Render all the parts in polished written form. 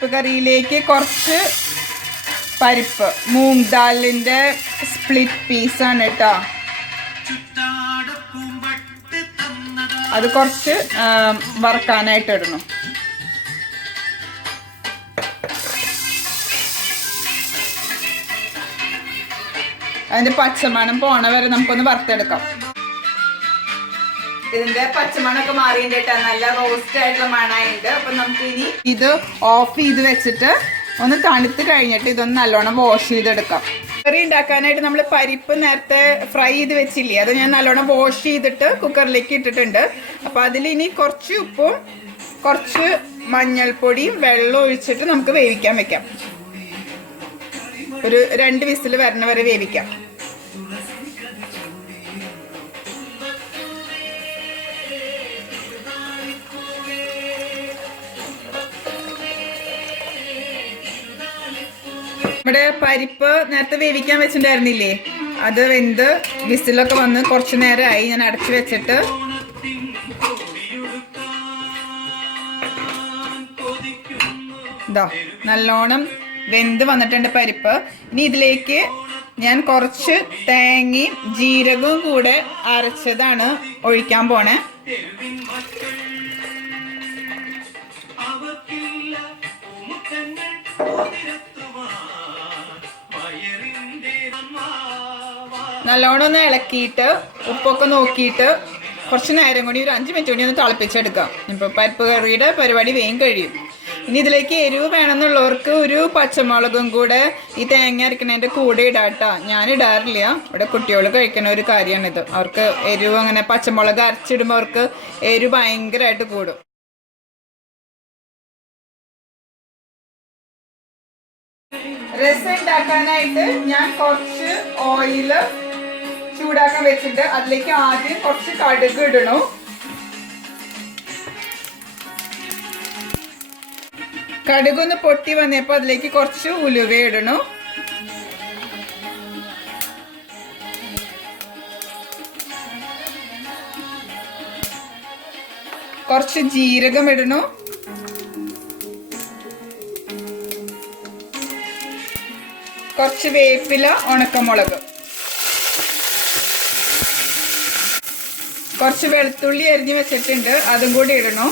കറിയിലേക്ക് കുറച്ച് പരിപ്പ് മൂങ് ദാലിൻ്റെ സ്പ്ലിറ്റ് പീസാണ് കേട്ടോ. അത് കുറച്ച് വറുക്കാനായിട്ട് ഇടണം. അതിൻ്റെ പച്ചമണം പോണ വരെ നമുക്കൊന്ന് വറുത്തെടുക്കാം. ഇതിന്റെ പച്ചമണൊക്കെ മാറിയിട്ട് നല്ല റോസ്റ്റ് ആയിട്ടുള്ള മണമുണ്ട്. അപ്പൊ നമുക്ക് ഇനി ഇത് ഓഫ് ചെയ്ത് വെച്ചിട്ട് ഒന്ന് തണുത്ത് കഴിഞ്ഞിട്ട് ഇതൊന്ന് നല്ലോണം വാഷ് ചെയ്തെടുക്കാം. കറി ഉണ്ടാക്കാനായിട്ട് നമ്മൾ പരിപ്പ് നേരത്തെ ഫ്രൈ ചെയ്ത് വെച്ചില്ലേ, അത് ഞാൻ നല്ലോണം വാഷ് ചെയ്തിട്ട് കുക്കറിലേക്ക് ഇട്ടിട്ടുണ്ട്. അപ്പൊ അതിലിനി കുറച്ച് ഉപ്പും കുറച്ച് മഞ്ഞൾപ്പൊടിയും വെള്ളം ഒഴിച്ചിട്ട് നമുക്ക് വേവിക്കാൻ വെക്കാം. ഒരു 2 വിസിൽ വരണ വരെ വേവിക്കാം. നമ്മുടെ പരിപ്പ് നേരത്തെ വേവിക്കാൻ വെച്ചിട്ടുണ്ടായിരുന്നില്ലേ, അത് വെന്ത് വിസിലൊക്കെ വന്ന് കുറച്ചു നേരമായി. ഞാൻ അടച്ചു വെച്ചിട്ട് ഇതാ നല്ലോണം വെന്ത് വന്നിട്ടുണ്ട് പരിപ്പ്. ഇനി ഇതിലേക്ക് ഞാൻ കുറച്ച് തേങ്ങയും ജീരകവും കൂടെ അരച്ചതാണ് ഒഴിക്കാൻ പോണേ. നല്ലോണം ഒന്ന് ഇളക്കിയിട്ട് ഉപ്പൊക്കെ നോക്കിയിട്ട് കുറച്ച് നേരം കൂടി ഒരു 5 മിനിറ്റ് കൂടി ഒന്ന് തിളപ്പിച്ചെടുക്കാം. ഇപ്പോൾ പരിപ്പ് കറിയുടെ പരിപാടി വേഗം കഴിയും. ഇനി ഇതിലേക്ക് എരിവ് വേണമെന്നുള്ളവർക്ക് ഒരു പച്ചമുളകും കൂടെ ഈ തേങ്ങ അരക്കണതിൻ്റെ കൂടെ ഇടാട്ടോ. ഞാൻ ഇടാറില്ല, ഇവിടെ കുട്ടികൾ കഴിക്കുന്ന ഒരു കാര്യമാണിത്. അവർക്ക് എരിവ് അങ്ങനെ പച്ചമുളക് അരച്ചിടുമ്പോൾ അവർക്ക് എരിവ് ഭയങ്കരമായിട്ട് കൂടും. രസം ഉണ്ടാക്കാനായിട്ട് ഞാൻ കുറച്ച് ഓയില് ചൂടാക്കാൻ വെച്ചിട്ടുണ്ട്. അതിലേക്ക് ആദ്യം കുറച്ച് കടുക് ഇടണം. കടുകൊന്ന് പൊട്ടി വന്നപ്പോൾ അതിലേക്ക് കുറച്ച് ഉലുവ ഇടണം. കുറച്ച് ജീരകം ഇടണം. കുറച്ച് വേപ്പില, ഉണക്കമുളക്, കുറച്ച് വെളുത്തുള്ളി അരിഞ്ഞ് വെച്ചിട്ടുണ്ട്, അതും കൂടി ഇടണം.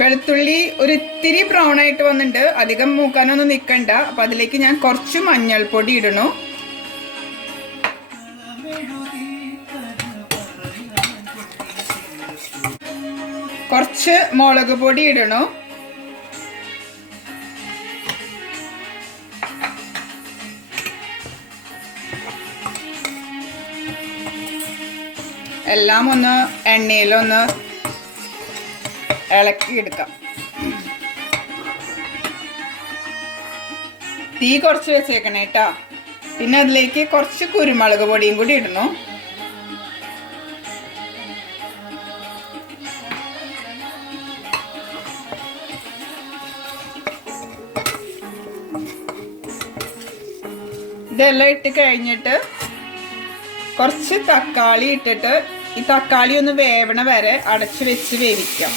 വെളുത്തുള്ളി ഒരു ഇത്തിരി ബ്രൗൺ ആയിട്ട് വന്നിട്ടുണ്ട്, അധികം മൂക്കാനൊന്നും നിൽക്കണ്ട. അപ്പൊ അതിലേക്ക് ഞാൻ കുറച്ച് മഞ്ഞൾപ്പൊടി ഇടണം. കുറച്ച് മുളക് പൊടി ഇടണം. എല്ലാം ഒന്ന് എണ്ണയിലൊന്ന് ഇളക്കി എടുക്കാം. തീ കുറച്ച് വെച്ചേക്കണേ കേട്ടോ. പിന്നെ അതിലേക്ക് കുറച്ച് കുരുമുളക് പൊടിയും കൂടി ഇടണം. ഇതെല്ലാം ഇട്ട് കഴിഞ്ഞിട്ട് കുറച്ച് തക്കാളി ഇട്ടിട്ട് ഈ തക്കാളി ഒന്ന് വേവണ വരെ അടച്ചു വെച്ച് വേവിക്കാം.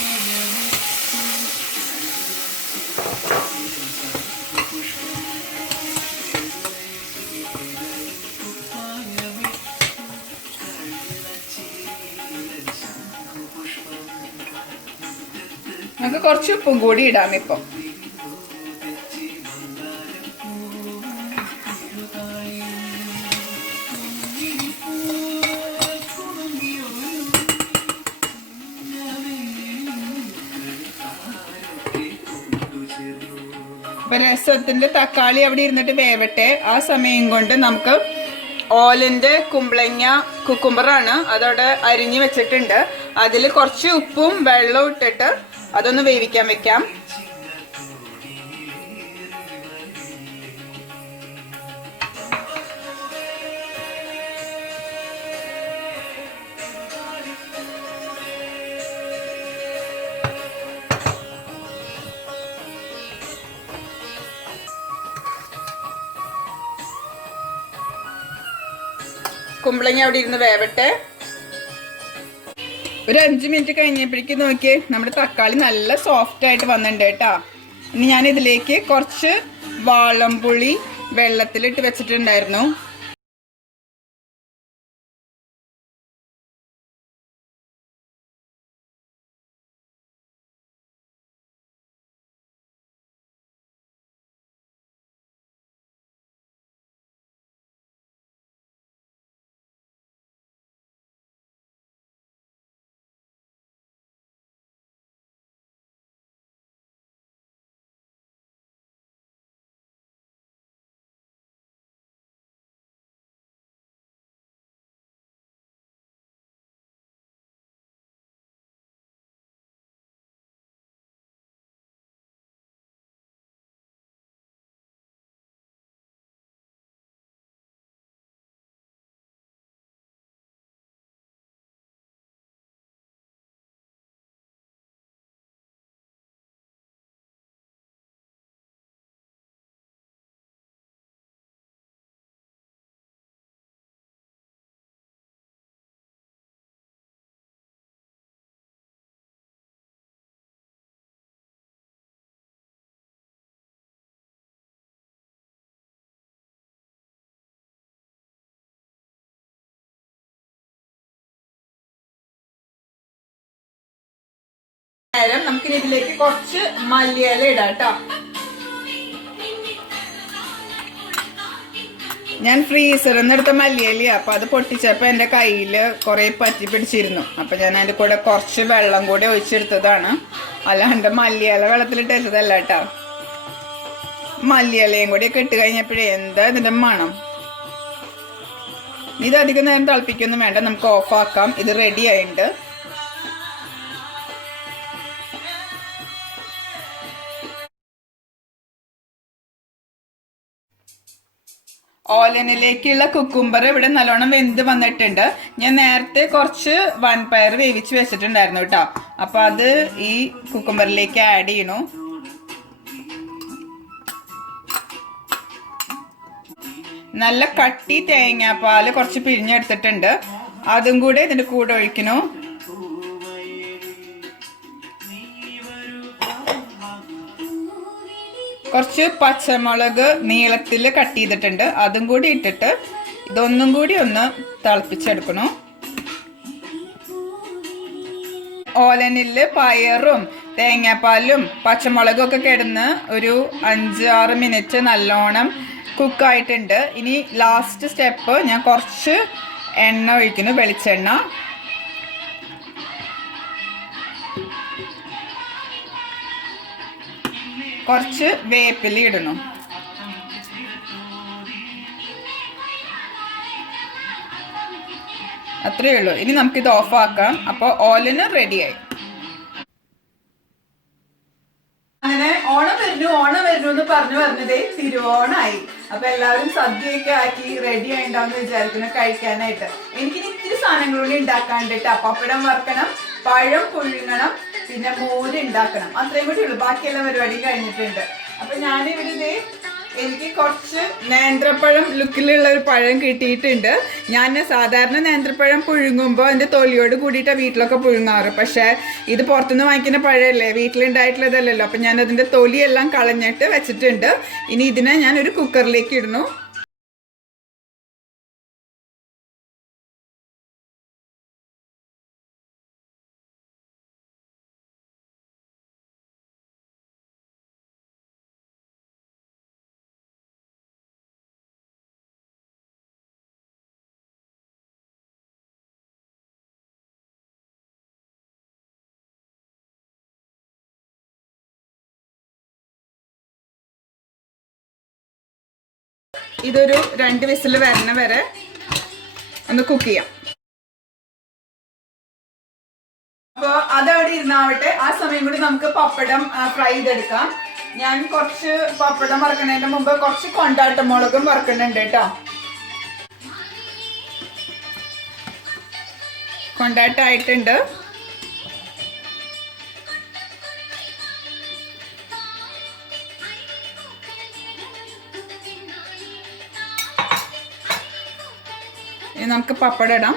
നമുക്ക് കുറച്ച് ഉപ്പും കൂടി ഇടാം. ഇപ്പം രസത്തിന്റെ തക്കാളി അവിടെ ഇരുന്നിട്ട് വേവട്ടെ. ആ സമയം കൊണ്ട് നമുക്ക് ഓലന്റെ കുമ്പളങ്ങ കുക്കുംബറാണ്, അതവിടെ അരിഞ്ഞു വെച്ചിട്ടുണ്ട്. അതിൽ കുറച്ച് ഉപ്പും വെള്ളവും ഇട്ടിട്ട് അതൊന്ന് വേവിക്കാൻ വെക്കാം. കുമ്പളങ്ങ അവിടെ ഇരുന്ന് വേവട്ടെ. ഒരു 5 മിനിറ്റ് കഴിഞ്ഞപ്പോഴേക്കും നോക്കിയേ നമ്മുടെ തക്കാളി നല്ല സോഫ്റ്റ് ആയിട്ട് വന്നിട്ടുണ്ട് കേട്ടോ. ഇനി ഞാൻ ഇതിലേക്ക് കുറച്ച് വാളംപുളി വെള്ളത്തിലിട്ട് വെച്ചിട്ടുണ്ടായിരുന്നു. നേരം നമുക്കിനി ഇതിലേക്ക് കുറച്ച് മല്ലിയില ഇടാം കേട്ടോ. ഞാൻ ഫ്രീസറിൽ നിന്ന് എടുത്ത മല്ലിയില, അപ്പൊ അത് പൊട്ടിച്ചപ്പോ എന്റെ കയ്യില് കുറെ പറ്റി പിടിച്ചിരുന്നു. അപ്പൊ ഞാൻ അതിന്റെ കൂടെ കുറച്ച് വെള്ളം കൂടി ഒഴിച്ചെടുത്തതാണ്, അല്ലാണ്ട് മല്ലിയില വെള്ളത്തിലിട്ട് വെച്ചതല്ല കേട്ടോ. മല്ലിയിലയും കൂടി ഒക്കെ ഇട്ട് കഴിഞ്ഞപ്പോഴേ എന്താ ഇതിന്റെ മണം. ഇത് അധികം നേരം തിളപ്പിക്കൊന്നും വേണ്ട, നമുക്ക് ഓഫ് ആക്കാം. ഇത് റെഡി ആയിട്ടുണ്ട്. ഓലനിലേക്കുള്ള കുക്കുംബർ ഇവിടെ നല്ലോണം വെന്ത് വന്നിട്ടുണ്ട്. ഞാൻ നേരത്തെ കുറച്ച് വൻപയർ വേവിച്ച് വെച്ചിട്ടുണ്ടായിരുന്നു കേട്ടോ. അപ്പൊ അത് ഈ കുക്കുംബറിലേക്ക് ആഡ് ചെയ്യണു. നല്ല കട്ടി തേങ്ങാപ്പാല് കുറച്ച് പിഴിഞ്ഞെടുത്തിട്ടുണ്ട്, അതും കൂടെ ഇതിന്റെ കൂടെ ഒഴിക്കണു. കുറച്ച് പച്ചമുളക് നീളത്തിൽ കട്ട് ചെയ്തിട്ടുണ്ട്, അതും കൂടി ഇട്ടിട്ട് ഇതൊന്നും കൂടി ഒന്ന് തിളപ്പിച്ചെടുക്കണം. ഓലനില് പയറും തേങ്ങാപ്പാലും പച്ചമുളകും ഒക്കെ കിടന്ന് ഒരു 5-6 മിനിറ്റ് നല്ലോണം കുക്കായിട്ടുണ്ട്. ഇനി ലാസ്റ്റ് സ്റ്റെപ്പ്, ഞാൻ കുറച്ച് എണ്ണ ഒഴിക്കുന്നു, വെളിച്ചെണ്ണ. കുറച്ച് വേപ്പില ഇടണം. അത്രയേ ഉള്ളൂ. ഇനി നമുക്കിത് ഓഫ് ആക്കാം. അപ്പോൾ ഓലന് റെഡിയായി. അങ്ങനെ ഓണം വരുന്നു എന്ന് പറഞ്ഞതേ തിരുവോണായി. അപ്പൊ എല്ലാവരും സദ്യയൊക്കെ ആക്കി റെഡി ആയിണ്ടാവുന്ന വിചാരിക്കുന്നു കഴിക്കാനായിട്ട്. എനിക്കിനി ഇത്തിരി സാധനങ്ങൾ കൂടി ഉണ്ടാക്കാണ്ടിട്ട്, പപ്പടം വറക്കണം, പഴം പുഴുങ്ങണം, പിന്നെ മോര് ഉണ്ടാക്കണം. അത്രയും കൂടി ഉള്ളു, ബാക്കിയെല്ലാം പരിപാടി കഴിഞ്ഞിട്ടുണ്ട്. അപ്പൊ ഞാനിവിടെ എനിക്ക് കുറച്ച് നേന്ത്രപ്പഴം ലുക്കിലുള്ള ഒരു പഴം കിട്ടിയിട്ടുണ്ട്. ഞാൻ സാധാരണ നേന്ത്രപ്പഴം പുഴുങ്ങുമ്പോൾ അതിന്റെ തൊലിയോട് കൂടിയിട്ടാണ് വീട്ടിലൊക്കെ പുഴുങ്ങാറ്. പക്ഷെ ഇത് പുറത്തുനിന്ന് വാങ്ങിക്കുന്ന പഴമല്ലേ, വീട്ടിലുണ്ടായിട്ടുള്ളതല്ലല്ലോ. അപ്പൊ ഞാൻ അതിന്റെ തൊലിയെല്ലാം കളഞ്ഞിട്ട് വെച്ചിട്ടുണ്ട്. ഇനി ഇതിനെ ഞാൻ ഒരു കുക്കറിലേക്ക് ഇടുന്നു. ഇതൊരു 2 വിസിൽ വരണ വരെ ഒന്ന് കുക്ക് ചെയ്യാം. അപ്പൊ അതവിടെ ഇരുന്നാവട്ടെ. ആ സമയം കൂടി നമുക്ക് പപ്പടം ഫ്രൈ ചെയ്തെടുക്കാം. ഞാൻ കുറച്ച് പപ്പടം വറക്കുന്നതിന്റെ മുമ്പ് കുറച്ച് കൊണ്ടാട്ടമുളകും വറക്കുന്നുണ്ട് കേട്ടോ. കൊണ്ടാട്ടായിട്ടുണ്ട്. ഇനി നമുക്ക് പപ്പടം ഇടാം.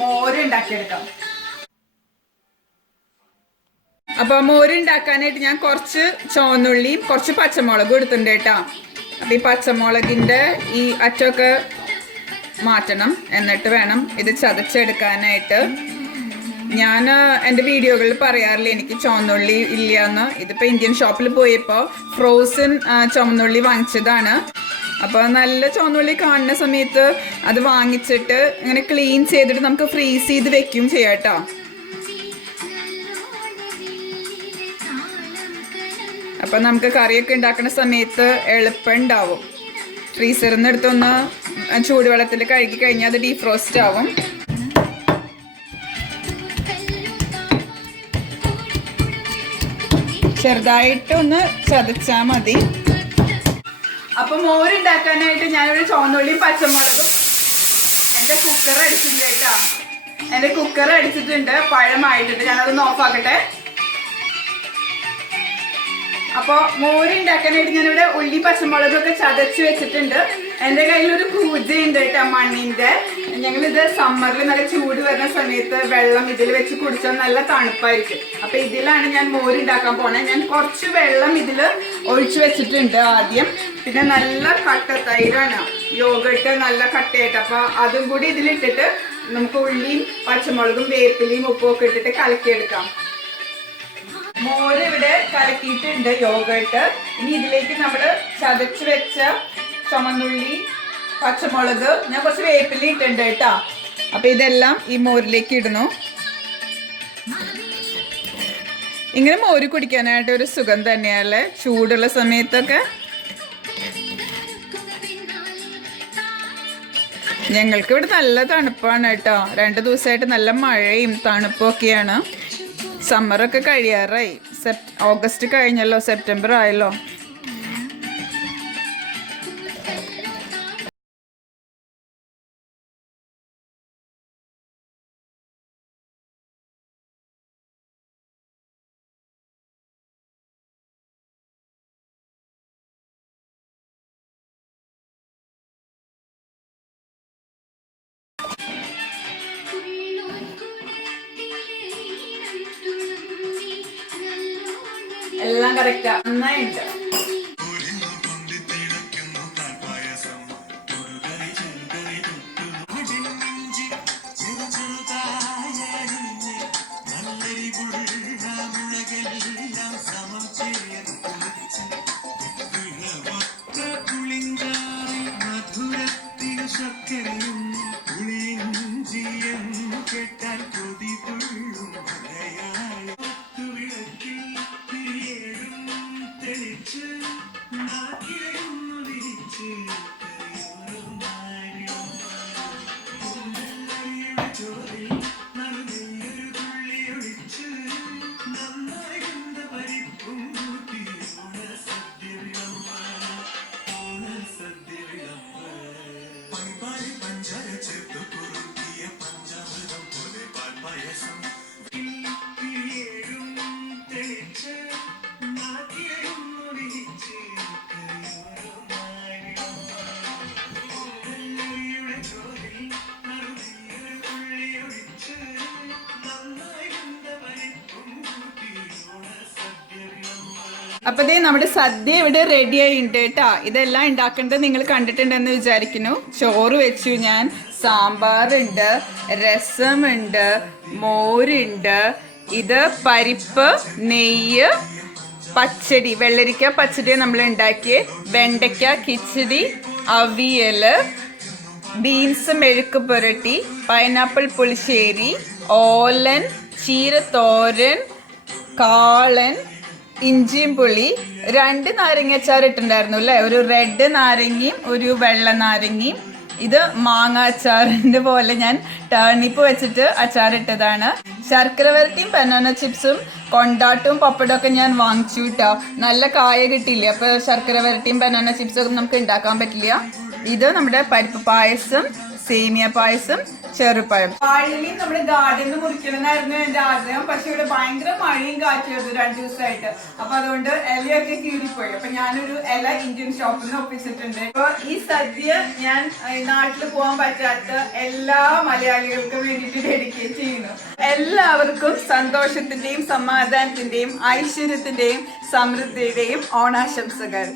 മോര് ഉണ്ടാക്കിയെടുക്കാം. അപ്പൊ മോര് ഉണ്ടാക്കാനായിട്ട് ഞാൻ കുറച്ച് ചുവന്നുള്ളിയും കുറച്ച് പച്ചമുളകും എടുത്തിട്ടുണ്ട് കേട്ടോ. അപ്പൊ ഈ പച്ചമുളകിന്റെ ഈ അറ്റമൊക്കെ മാറ്റണം, എന്നിട്ട് വേണം ഇത് ചതച്ചെടുക്കാനായിട്ട്. ഞാൻ എൻ്റെ വീഡിയോകളിൽ പറയാറില്ല എനിക്ക് ചുവന്നുള്ളി ഇല്ല എന്ന്. ഇതിപ്പോൾ ഇന്ത്യൻ ഷോപ്പിൽ പോയപ്പോൾ ഫ്രോസൺ ചുവന്നുള്ളി വാങ്ങിച്ചതാണ്. അപ്പോൾ നല്ല ചുവന്നുള്ളി കാണുന്ന സമയത്ത് അത് വാങ്ങിച്ചിട്ട് ഇങ്ങനെ ക്ലീൻ ചെയ്തിട്ട് നമുക്ക് ഫ്രീസ് ചെയ്ത് വെക്കും ചെയ്യാം കേട്ടോ. അപ്പം നമുക്ക് കറിയൊക്കെ ഉണ്ടാക്കുന്ന സമയത്ത് എളുപ്പം ഉണ്ടാവും. ഫ്രീസറിൽ നിന്ന് എടുത്തൊന്ന് ചൂടുവെള്ളത്തിൽ കഴുകി കഴിഞ്ഞാൽ അത് ഡീഫ്രോസ്റ്റ് ആവും. ചെറുതായിട്ടൊന്ന് ചതച്ചാൽ മതി. അപ്പൊ മോരുണ്ടാക്കാനായിട്ട് ഞാനൊരു ചുവന്നുള്ളിയും പച്ചമുളകും എന്റെ കുക്കർ അടിച്ചിട്ടുണ്ട് കേട്ടോ. എന്റെ കുക്കർ അടിച്ചിട്ടുണ്ട്, പഴമായിട്ടുണ്ട്. ഞാനതൊന്ന് ഓഫാക്കട്ടെ. അപ്പൊ മോരുണ്ടാക്കാനായിട്ട് ഞാനിവിടെ ഉള്ളി പച്ചമുളകൊക്കെ ചതച്ച് വെച്ചിട്ടുണ്ട്. എന്റെ കയ്യിലൊരു പൂജയുണ്ട് കേട്ടോ, മണ്ണിന്റെ. ഞങ്ങളിത് സമ്മറിൽ നല്ല ചൂട് വരുന്ന സമയത്ത് വെള്ളം ഇതിൽ വെച്ച് കുടിച്ചാൽ നല്ല തണുപ്പായിരിക്കും. അപ്പൊ ഇതിലാണ് ഞാൻ മോരുണ്ടാക്കാൻ പോണേ. ഞാൻ കുറച്ച് വെള്ളം ഇതിൽ ഒഴിച്ചു വെച്ചിട്ടുണ്ട് ആദ്യം. പിന്നെ നല്ല കട്ട തൈരാണ്, യോഗട്ട് നല്ല കട്ടയായിട്ട്. അപ്പൊ അതും കൂടി ഇതിലിട്ടിട്ട് നമുക്ക് ഉള്ളിയും പച്ചമുളകും വേപ്പിലയും ഉപ്പും ഒക്കെ ഇട്ടിട്ട് കലക്കിയെടുക്കാം. മോര് ഇവിടെ കലക്കിയിട്ടുണ്ട്, യോഗട്ട്. ഇനി ഇതിലേക്ക് നമ്മൾ ചതച്ച് വെച്ച ചുമന്നുള്ളി പച്ചമുളക്, ഞാൻ കുറച്ച് വേപ്പില ഇട്ടുണ്ട് കേട്ടോ. അപ്പൊ ഇതെല്ലാം ഈ മോരിലേക്ക് ഇടുന്നു. ഇങ്ങനെ മോര് കുടിക്കാനായിട്ട് ഒരു സുഖം തന്നെയല്ലേ ചൂടുള്ള സമയത്തൊക്കെ. ഞങ്ങൾക്ക് ഇവിടെ നല്ല തണുപ്പാണ് കേട്ടോ. 2 ദിവസമായിട്ട് നല്ല മഴയും തണുപ്പും ഒക്കെയാണ്. സമ്മറൊക്കെ കഴിയാറായി. ഓഗസ്റ്റ് കഴിഞ്ഞല്ലോ, സെപ്റ്റംബർ ആയല്ലോ. എല്ലാം കറക്റ്റാ, നന്നായിട്ടുണ്ട്. അപ്പൊ ദേ നമ്മുടെ സദ്യ ഇവിടെ റെഡി ആയിട്ടുണ്ട് കേട്ടാ. ഇതെല്ലാം ഉണ്ടാക്കേണ്ടത് നിങ്ങൾ കണ്ടിട്ടുണ്ടെന്ന് വിചാരിക്കുന്നു. ചോറ് വെച്ചു ഞാൻ, സാമ്പാറുണ്ട്, രസമുണ്ട്, മോരുണ്ട്, ഇത് പരിപ്പ്, നെയ്യ്, പച്ചടി, വെള്ളരിക്ക പച്ചടി നമ്മൾ ഉണ്ടാക്കിയ, വെണ്ടയ്ക്ക കിച്ചടി, അവിയല്, ബീൻസ് മെഴുക്ക് പുരട്ടി, പൈനാപ്പിൾ പുളിശ്ശേരി, ഓലൻ, ചീരത്തോരൻ, കാളൻ, ഇഞ്ചിയും പുളി, 2 നാരങ്ങ അച്ചാർ ഇട്ടുണ്ടായിരുന്നു അല്ലേ, ഒരു റെഡ് നാരങ്ങയും ഒരു വെള്ള നാരങ്ങയും. ഇത് മാങ്ങ അച്ചാറിൻ്റെ പോലെ ഞാൻ ടേണിപ്പ് വെച്ചിട്ട് അച്ചാറിട്ടതാണ്. ശർക്കര വരട്ടിയും ബനാന ചിപ്സും കൊണ്ടാട്ടും പപ്പടമൊക്കെ ഞാൻ വാങ്ങിച്ചു കേട്ടോ. നല്ല കായ കിട്ടിയില്ല, അപ്പോൾ ശർക്കര വരട്ടിയും ബനാന ചിപ്സും ഒക്കെ നമുക്ക് ഉണ്ടാക്കാൻ പറ്റില്ല. ഇത് നമ്മുടെ പരിപ്പ് പായസം, സേമിയ പായസം, ചെറുപ്പഴം. വാഴയിലും നമ്മുടെ ഗാർഡനിൽ മുറിക്കണമെന്നായിരുന്നു എന്റെ ആഗ്രഹം. പക്ഷെ ഇവിടെ ഭയങ്കര മഴയും കാറ്റുമായിരുന്നു 2 ദിവസമായിട്ട്. അപ്പൊ അതുകൊണ്ട് ഇലയൊക്കെ കീറിപ്പോയി. അപ്പൊ ഞാനൊരു ഇല ഇന്ത്യൻ ഷോപ്പിൽ നിന്ന് ഒപ്പിച്ചിട്ടുണ്ട്. അപ്പൊ ഈ സദ്യ ഞാൻ നാട്ടിൽ പോകാൻ പറ്റാത്ത എല്ലാ മലയാളികൾക്കും വേണ്ടിയിട്ട് ഡെഡിക്കേറ്റ് ചെയ്യുന്നു. എല്ലാവർക്കും സന്തോഷത്തിന്റെയും സമാധാനത്തിന്റെയും ഐശ്വര്യത്തിന്റെയും സമൃദ്ധിയുടെയും ഓണാശംസകൾ.